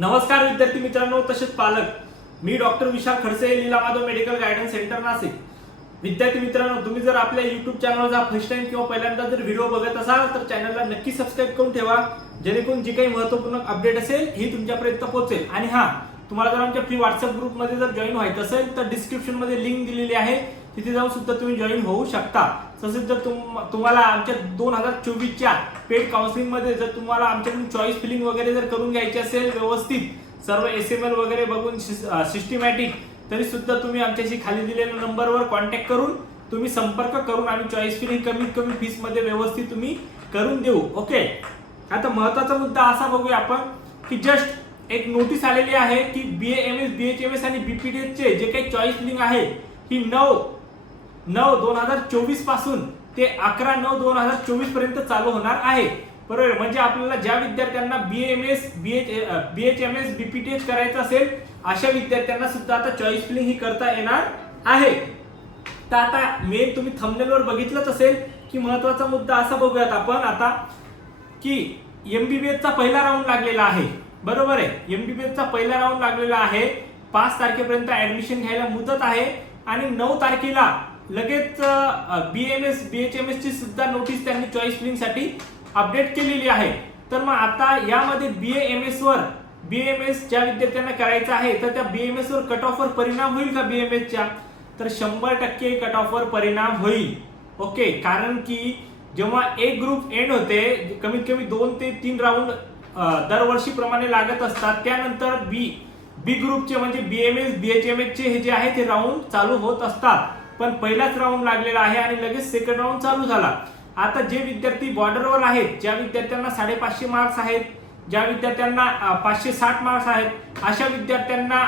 नमस्कार विद्यार्थी मित्रांनो तसेच पालक. मी doctor Vishal Khadse Leela Madhav medical guidance centre Nashik. विद्यार्थी मित्रांनो तुम्ही जर आपल्या युट्यूब चॅनलचा फर्स्ट टाइम किंवा पहिल्यांदा जर व्हिडिओ बघत असाल तर चॅनलला नक्की सबस्क्राईब करून ठेवा. जेणेकरून जी काही महत्त्वपूर्ण अपडेट असेल ही तुमच्यापर्यंत पोहोचेल. आणि हा तुम्हाला जर आमच्या फ्री व्हॉट्सअप ग्रुपमध्ये जर जॉईन व्हायचं असेल तर डिस्क्रिप्शनमध्ये लिंक दिलेली आहे. तिथे जाऊन सुद्धा तुम्ही जॉईन होऊ शकता. तसेच जर तुम तुम्हाला आमच्या दोन हजार चोवीसच्या पेड काउन्सिलिंगमध्ये जर तुम्हाला आमच्याकडून चॉईस फिलिंग वगैरे जर करून घ्यायची असेल व्यवस्थित सर्व एस एम एल वगैरे बघून सिस्टमॅटिक तरी सुद्धा तुम्ही आमच्याशी खाली दिलेल्या नंबरवर कॉन्टॅक्ट करून तुम्ही संपर्क करून आम्ही चॉईस फिलिंग कमीत कमी फीसमध्ये व्यवस्थित तुम्ही करून देऊ. ओके? आता महत्त्वाचा मुद्दा असा बघूया आपण की जस्ट एक नोटीस आलेली आहे की B M S B H M S आणि बीपीडीएसचे जे काही चॉईस फिलिंग आहे ही नऊ नऊ दोन हजार चोवीसपासून ते अकरा नऊ दोन हजार चोवीसपर्यंत चालू होणार आहे. बरोबर? म्हणजे आपल्याला ज्या विद्यार्थ्यांना B M S B H B H M S BPTh करायचं असेल अशा विद्यार्थ्यांना सुद्धा आता चॉईस फिलिंग ही करता येणार आहे. तर आता मेन तुम्ही थंबनेलवर बघितलंच असेल की महत्त्वाचा मुद्दा असा बघूयात आपण आता की एमबीबीएस चा पहिला राऊंड लागलेला आहे. बरोबर आहे? एमबीबीएस चा पहिला राऊंड लागलेला आहे. पाच तारखेपर्यंत ऍडमिशन घ्यायला मुदत आहे. आणि नऊ तारखेला लगेच B M S B H M S ची सुद्धा नोटीस त्यांनी चॉईस फिलिंगसाठी अपडेट केलेली आहे. तर मग आता यामध्ये बी एम एस वर बी एम एस ज्या विद्यार्थ्यांना करायचं आहे तर त्या बी एम एस वर कट ऑफ वर परिणाम होईल का बी एम एस च्या? तर शंभर टक्के कट ऑफ वर परिणाम होईल. ओके कारण की जेव्हा एक ग्रुप एंड होते कमीत कमी दोन ते तीन राऊंड दरवर्षी प्रमाणे लागत असतात. त्यानंतर बी बी ग्रुपचे म्हणजे B M S B H M S चे हे जे आहे ते राऊंड चालू होत असतात. पण पहिलाच राऊंड लागलेला आहे आणि लगेच सेकंड राऊंड चालू झाला. आता जे विद्यार्थी बॉर्डरवर आहेत ज्या विद्यार्थ्यांना साडेपाचशे मार्क्स आहेत ज्या विद्यार्थ्यांना पाचशे साठ मार्क्स आहेत अशा विद्यार्थ्यांना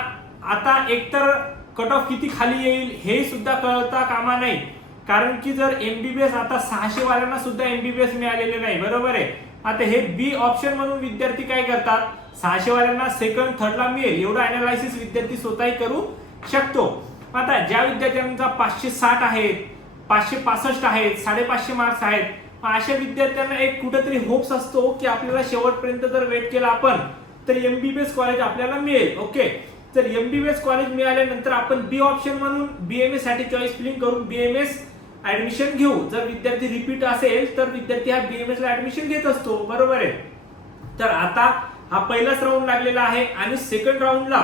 आता एकतर कट ऑफ किती खाली येईल हे सुद्धा कळता कामा नाही कारण की जर एमबीबीएस आता सहाशे वाल्यांना सुद्धा एमबीबीएस मिळालेले नाही बरोबर आहे? आता हे बी ऑप्शन म्हणून विद्यार्थी काय करतात? सहाशे वाल्यांना सेकंड थर्डला मिळेल एवढं अनालायसिस विद्यार्थी स्वतःही करू शकतो. आता ज्या विद्यार्थ्यांचा पाचशे साठ आहेत पाचशे पासष्ट आहेत साडेपाचशे मार्क्स आहेत अशा विद्यार्थ्यांना एक कुठेतरी होप्स असतो की आपल्याला शेवटपर्यंत जर वेट केला आपण तर एमबीबीएस कॉलेज आपल्याला मिळेल ओके तर एमबीबीएस कॉलेज मिळाल्यानंतर आपण बी ऑप्शन म्हणून बीएमएससाठी चॉईस फिलिंग करून बीएमएस ऍडमिशन घेऊ. जर विद्यार्थी रिपीट असेल तर विद्यार्थी हा बीएमएस ला ऍडमिशन घेत असतो बरोबर आहे? तर आता हा पहिलाच राऊंड लागलेला आहे आणि सेकंड राऊंडला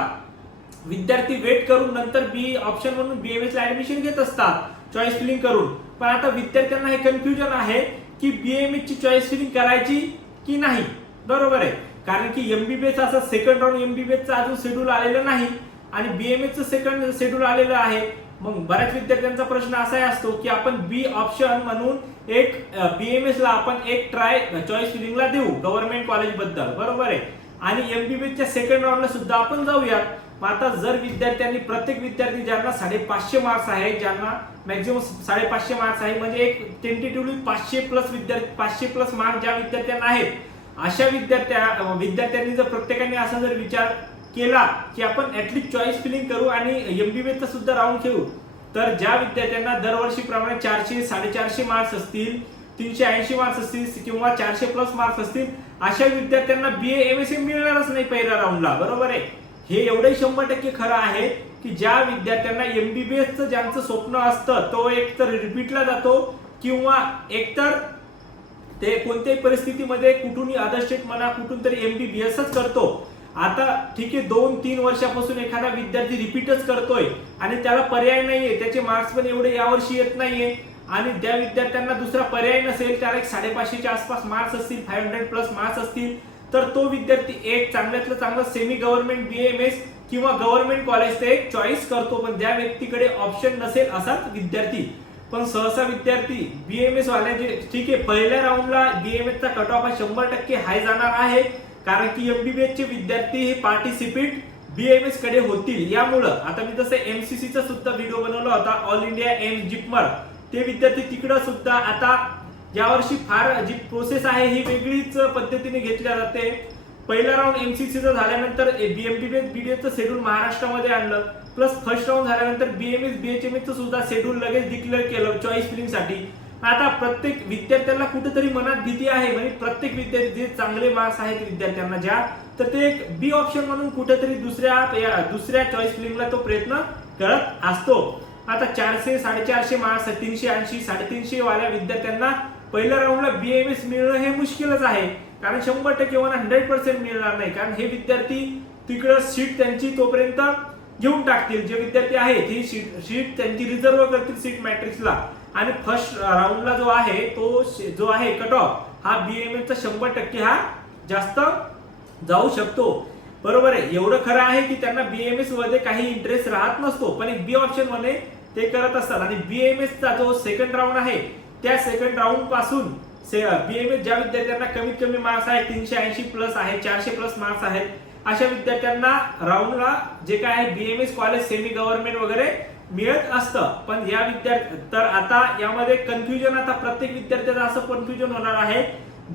विद्यार्थी वेट करून नंतर बी ऑप्शन म्हणून बीएमएस ला ऍडमिशन घेत असतात चॉईस फिलिंग करून. पण आता विद्यार्थ्यांना हे कन्फ्युजन आहे की बीएमएस ची चॉईस फिलिंग करायची की नाही. बरोबर आहे. कारण की एमबीबीएस असं सेकंड राऊंड एमबीबीएस चा अजून शेड्यूल आलेलं नाही आणि बीएमएसचं सेकंड शेड्यूल आलेलं आहे. मग बऱ्याच विद्यार्थ्यांचा प्रश्न असा असतो की आपण बी ऑप्शन म्हणून एक बीएमएस ला आपण एक ट्राय चॉईस फिलिंगला देऊ गव्हर्नमेंट कॉलेजबद्दल. बरोबर आहे. आणि एमबीबीएसच्या सेकंड राऊंडला सुद्धा आपण जाऊयात मग आता जर विद्यार्थ्यांनी प्रत्येक विद्यार्थी ज्यांना साडेपाचशे मार्क्स आहे ज्यांना मॅक्झिमम साडेपाचशे मार्क्स आहे म्हणजे एक टेंटेटिव्हली पाचशे प्लस विद्यार्थी पाचशे प्लस मार्क्स ज्या विद्यार्थ्यांना आहेत अशा विद्यार्थ्या विद्यार्थ्यांनी जर प्रत्येकाने असा जर विचार केला की आपण ऍटलीस्ट चॉईस फिलिंग करू आणि एमबीबीएसचा सुद्धा राऊंड ठेवू तर ज्या विद्यार्थ्यांना दरवर्षीप्रमाणे चारशे साडेचारशे मार्क्स असतील तीनशे ऐंशी मार्क्स असतील किंवा चारशे प्लस मार्क्स असतील अशा विद्यार्थ्यांना बी एम एस मिळणारच नाही पहिल्या राऊंडला बरोबर आहे? हे एवढे शंभर टक्के खरं आहे की ज्या विद्यार्थ्यांना एमबीबीएसचं ज्यांचं स्वप्न असतं तो एक तर रिपीटला जातो किंवा एकतर ते कोणत्याही परिस्थितीमध्ये कुठूनही अदर स्टेट म्हणा कुठून तरी एमबीबीएसच करतो. आता ठीक आहे दोन तीन वर्षापासून एखादा विद्यार्थी रिपीटच करतोय आणि त्याला पर्याय नाहीये त्याचे मार्क्स पण एवढे यावर्षी येत नाहीये आणि ज्या विद्यार्थ्यांना दुसरा पर्याय नसेल त्याला एक साडेपाचशेच्या आसपास मार्क्स असतील फाईव्ह हंड्रेड प्लस मार्क्स असतील तर तो विद्यार्थी एक चांगल्यातलं चांगलं सेमी गव्हर्नमेंट बीएमएस किंवा गव्हर्नमेंट कॉलेज ते एक चॉईस करतो पण ज्या व्यक्तीकडे ऑप्शन नसेल असाच विद्यार्थी. पण सहसा विद्यार्थी बीएमएस वाल्याचे ठीक आहे पहिल्या राऊंडला बीएमएस चा कट ऑफ हा शंभर टक्के हाय जाणार आहे कारण की एमबीबीएस चे विद्यार्थी हे पार्टिसिपेट बीएमएसकडे होतील. यामुळं आता मी जसं एमसीसीचा सुद्धा व्हिडिओ बनवला होता ऑल इंडिया एम जिपमर ते विद्यार्थी तिकडं सुद्धा आता यावर्षी फार जी प्रोसेस आहे ही वेगळीच पद्धतीने घेतल्या जाते. पहिला राऊंड एमसीसीचा झाल्यानंतर बीएमबीबीएस बीडीएसचं शेड्यूल महाराष्ट्रामध्ये आणलं. प्लस फर्स्ट राऊंड झाल्यानंतर बीएमएस बीएचएमएसचं सुद्धा शेड्यूल लगेच डिक्लेअर केलं चॉईस फिलिंगसाठी आता प्रत्येक विद्यार्थ्याला कुठेतरी मनात भीती आहे म्हणजे प्रत्येक विद्यार्थी जे चांगले मार्क्स आहेत विद्यार्थ्यांना ज्या तर ते एक बी ऑप्शन म्हणून कुठेतरी दुसऱ्या दुसऱ्या चॉईस फिलिंगला तो प्रयत्न करत असतो. आता चारशे साडेचारशे मार्क्स तीनशे ऐंशी साडेतीनशे वाल्या विद्यार्थ्यांना पहिल्या राऊंडला बीएमएस मिळणं हे मुश्किलच आहे. कारण शंभर टक्के वन हंड्रेड पर्सेंट मिळणार नाही. कारण हे विद्यार्थी तिकडं सीट त्यांची तोपर्यंत घेऊन टाकतील. जे विद्यार्थी आहेत ही सीट सीट त्यांची रिझर्व करतील सीट मॅट्रिक्सला आणि फर्स्ट राऊंडला जो आहे तो जो आहे कट ऑफ हा बीएमएस चा शंभर टक्के हा जास्त जाऊ शकतो. बरोबर आहे. एवढं खरं आहे की त्यांना बीएमएसमध्ये काही इंटरेस्ट राहत नसतो. पण एक बी ऑप्शनमध्ये ते करत असतात. आणि बीएमएस चा जो सेकंड राऊंड आहे त्या सेकंड राऊंडपासून से बीएमएस ज्या विद्यार्थ्यांना कमीत कमी मार्क्स आहेत तीनशे ऐंशी प्लस आहे चारशे प्लस मार्क्स आहेत अशा विद्यार्थ्यांना राऊंडला जे काय आहे बीएमएस कॉलेज सेमी गव्हर्नमेंट वगैरे मिळत असतं. पण या विद्यार्थी तर आता यामध्ये कन्फ्युजन आता प्रत्येक विद्यार्थ्याचं असं कन्फ्युजन होणार आहे.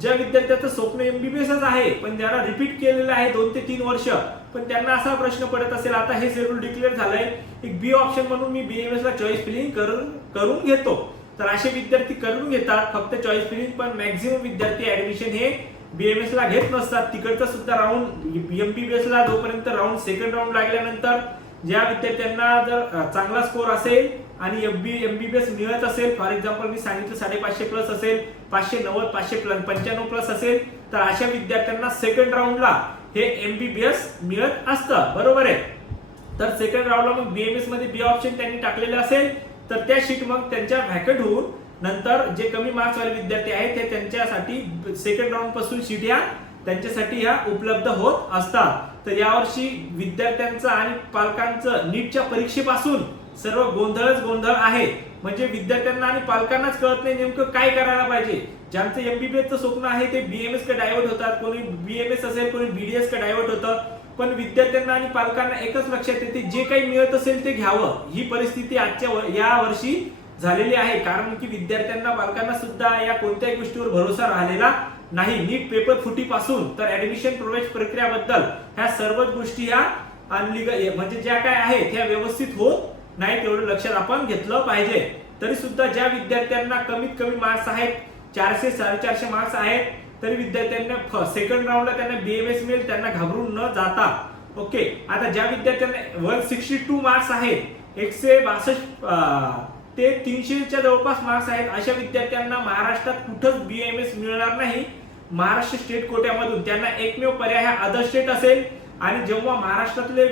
ज्या विद्यार्थ्याचं स्वप्न एमबीबीएसच आहे पण ज्याला रिपीट केलेलं आहे दोन ते तीन वर्ष पण त्यांना असा प्रश्न पडत असेल आता हे शेड्यूल डिक्लेअर झालंय. एक बी ऑप्शन म्हणून मी बीएमएस ला चॉईस फिलिंग करून करून घेतो. तर असे विद्यार्थी करून घेतात फक्त चॉईस फिलिंग पण मॅक्झिमम विद्यार्थी ऍडमिशन हे बीएमएस ला घेत नसतात. तिकडचा सुद्धा राऊंड एमबीबीएस ला जोपर्यंत राऊंड सेकंड राऊंड लागल्यानंतर ज्या विद्यार्थ्यांना जर चांगला स्कोर असेल आणि एमबी एमबीबीएस मिळत असेल फॉर एक्झाम्पल मी सांगितलं साडेपाचशे प्लस असेल पाचशे नव्वद पाचशे प्लस पंच्याण्णव प्लस असेल तर अशा विद्यार्थ्यांना सेकंड राऊंडला हे एमबीबीएस मिळत असतं. बरोबर आहे? तर सेकंड राऊंडला मग बीएमएसमध्ये बी ऑप्शन त्यांनी टाकलेलं असेल तर त्या शीट मग त्यांच्या व्हॅकंट होऊन नंतर जे कमी मार्क्स वाले विद्यार्थी आहेत ते त्यांच्यासाठी सेकंड राऊंडपासून शीट या त्यांच्यासाठी ह्या उपलब्ध होत असतात. तर यावर्षी विद्यार्थ्यांचं आणि पालकांचं नीटच्या परीक्षेपासून सर्व गोंधळच गोंधळ आहे. म्हणजे विद्यार्थ्यांना आणि पालकांनाच कळत नाही नेमकं काय करायला पाहिजे. ज्यांचं एमबीबीएसचं स्वप्न आहे ते बीएमएस का डायव्हर्ट होतात कोणी बीएमएस असेल कोणी बीडीएस का डायव्हर्ट होतं. पण विद्यार्थ्यांना आणि पालकांना एकच लक्षात येते जे काही मिळत असेल ते घ्यावं. ही परिस्थिती आजच्या या वर्षी झालेली आहे. कारण की विद्यार्थ्यांना पालकांना सुद्धा या कोणत्याही गोष्टीवर भरोसा राहिलेला नाही. नीट पेपर फुटीपासून तर ऍडमिशन प्रवेश प्रक्रियाबद्दल ह्या सर्वच गोष्टी ह्या अनलिगल म्हणजे ज्या काय आहेत ह्या व्यवस्थित होत नाही तेवढं लक्षात आपण घेतलं पाहिजे. तरी सुद्धा ज्या विद्यार्थ्यांना कमीत कमी मार्क्स आहेत चारशे साडेचारशे मार्क्स आहेत तरी विद्यार्थ्यांना सेकंड राऊंडला त्यांना बीएमएस मिळेल त्यांना घाबरून न जाता. ओके आता ज्या विद्यार्थ्यांना वन सिक्स्टी टू मार्क्स आहेत एकशे बासष्ट ते तीनशेच्या जवळपास मार्क्स आहेत अशा विद्यार्थ्यांना महाराष्ट्रात कुठंच बीएमएस मिळणार नाही. महाराष्ट्र स्टेट कोट्यामधून. त्यांना एकमेव पर्याय हा अदर स्टेट असेल. आणि जेव्हा महाराष्ट्रातले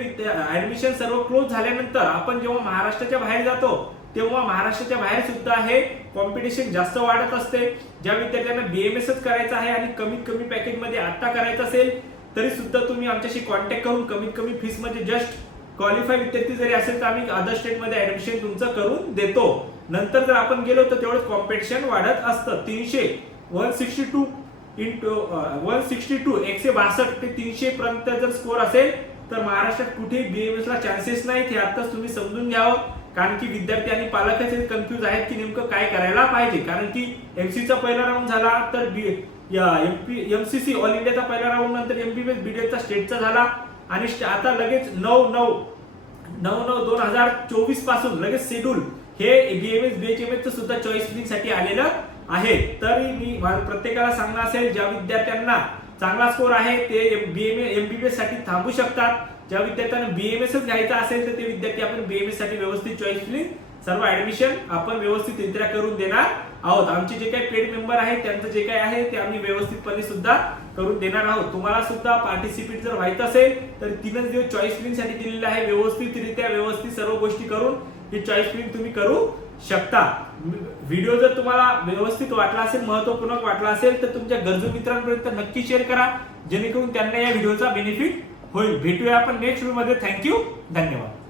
ऍडमिशन सर्व क्लोज झाल्यानंतर आपण जेव्हा महाराष्ट्राच्या बाहेर जातो तेव्हा महाराष्ट्राच्या बाहेर सुद्धा हे कॉम्पिटिशन जास्त वाढत असते. ज्या विद्यार्थ्यांना बीएमएसच करायचं आहे आणि कमीत कमी पॅकेजमध्ये आत्ता आता करायचं असेल तरी सुद्धा तुम्ही आमच्याशी कॉन्टॅक्ट करून कमीत कमी फीसमध्ये जस्ट क्वालिफाय विद्यार्थी जरी असेल तर आम्ही अदर स्टेटमध्ये ऍडमिशन तुमचं करून देतो. नंतर जर आपण गेलो तर तेवढं कॉम्पिटिशन वाढत असतं. तीनशे one sixty two into one sixty two एकशे बासष्ट ते तीनशे पर्यंत जर स्कोर असेल तर महाराष्ट्रात कुठेही एम एसला चान्सेस नाहीत हे आत्ताच तुम्ही समजून घ्यावं हो. कारण की विद्यार्थी आणि पालकच कन्फ्युज आहेत की नेमकं काय करायला पाहिजे. कारण की एमसीचा पहिला राऊंड झाला तर बी एमसीसी ऑल इंडियाचा पहिला राऊंड नंतर एमबीबीएस बीडीएचा स्टेटचा झाला. आणि आता लगेच नऊ नऊ नऊ नऊ दोन हजार चोवीसपासून लगेच शेड्यूल हे बीएमएस बीएचएमएस सुद्धा चॉईससाठी आलेलं आहे. तरी मी प्रत्येकाला सांगणं असेल ज्या विद्यार्थ्यांना चांगला स्कोर आहे ते एमबीबीएससाठी थांबू शकतात. ज्या विद्यार्थ्यांना बीएमएसच घ्यायचा असेल तर ते विद्यार्थी आपण बीएमएससाठी व्यवस्थित चॉईस फिलिंग सर्व ऍडमिशन आपण व्यवस्थितरित्या करून देणार आहोत. आमचे जे काही पेड मेंबर आहेत त्यांचं जे काही आहे ते आम्ही व्यवस्थितपणे सुद्धा करून देणार आहोत. तुम्हाला सुद्धा पार्टिसिपेट जर व्हायचं असेल तर तीनच दिवस चॉईस फिलिंगसाठी दिलेलं आहे. व्यवस्थितरित्या व्यवस्थित सर्व गोष्टी करून ही चॉईस फिलिंग तुम्ही करू शकता. व्हिडिओ जर तुम्हाला व्यवस्थित वाटला असेल महत्त्वपूर्ण वाटला असेल तर तुमच्या गरजू मित्रांपर्यंत नक्की शेअर करा. जेणेकरून त्यांना या व्हिडिओचा बेनिफिट होईल. भेटूया आपण नेक्स्ट व्हिडिओमध्ये थँक्यू धन्यवाद.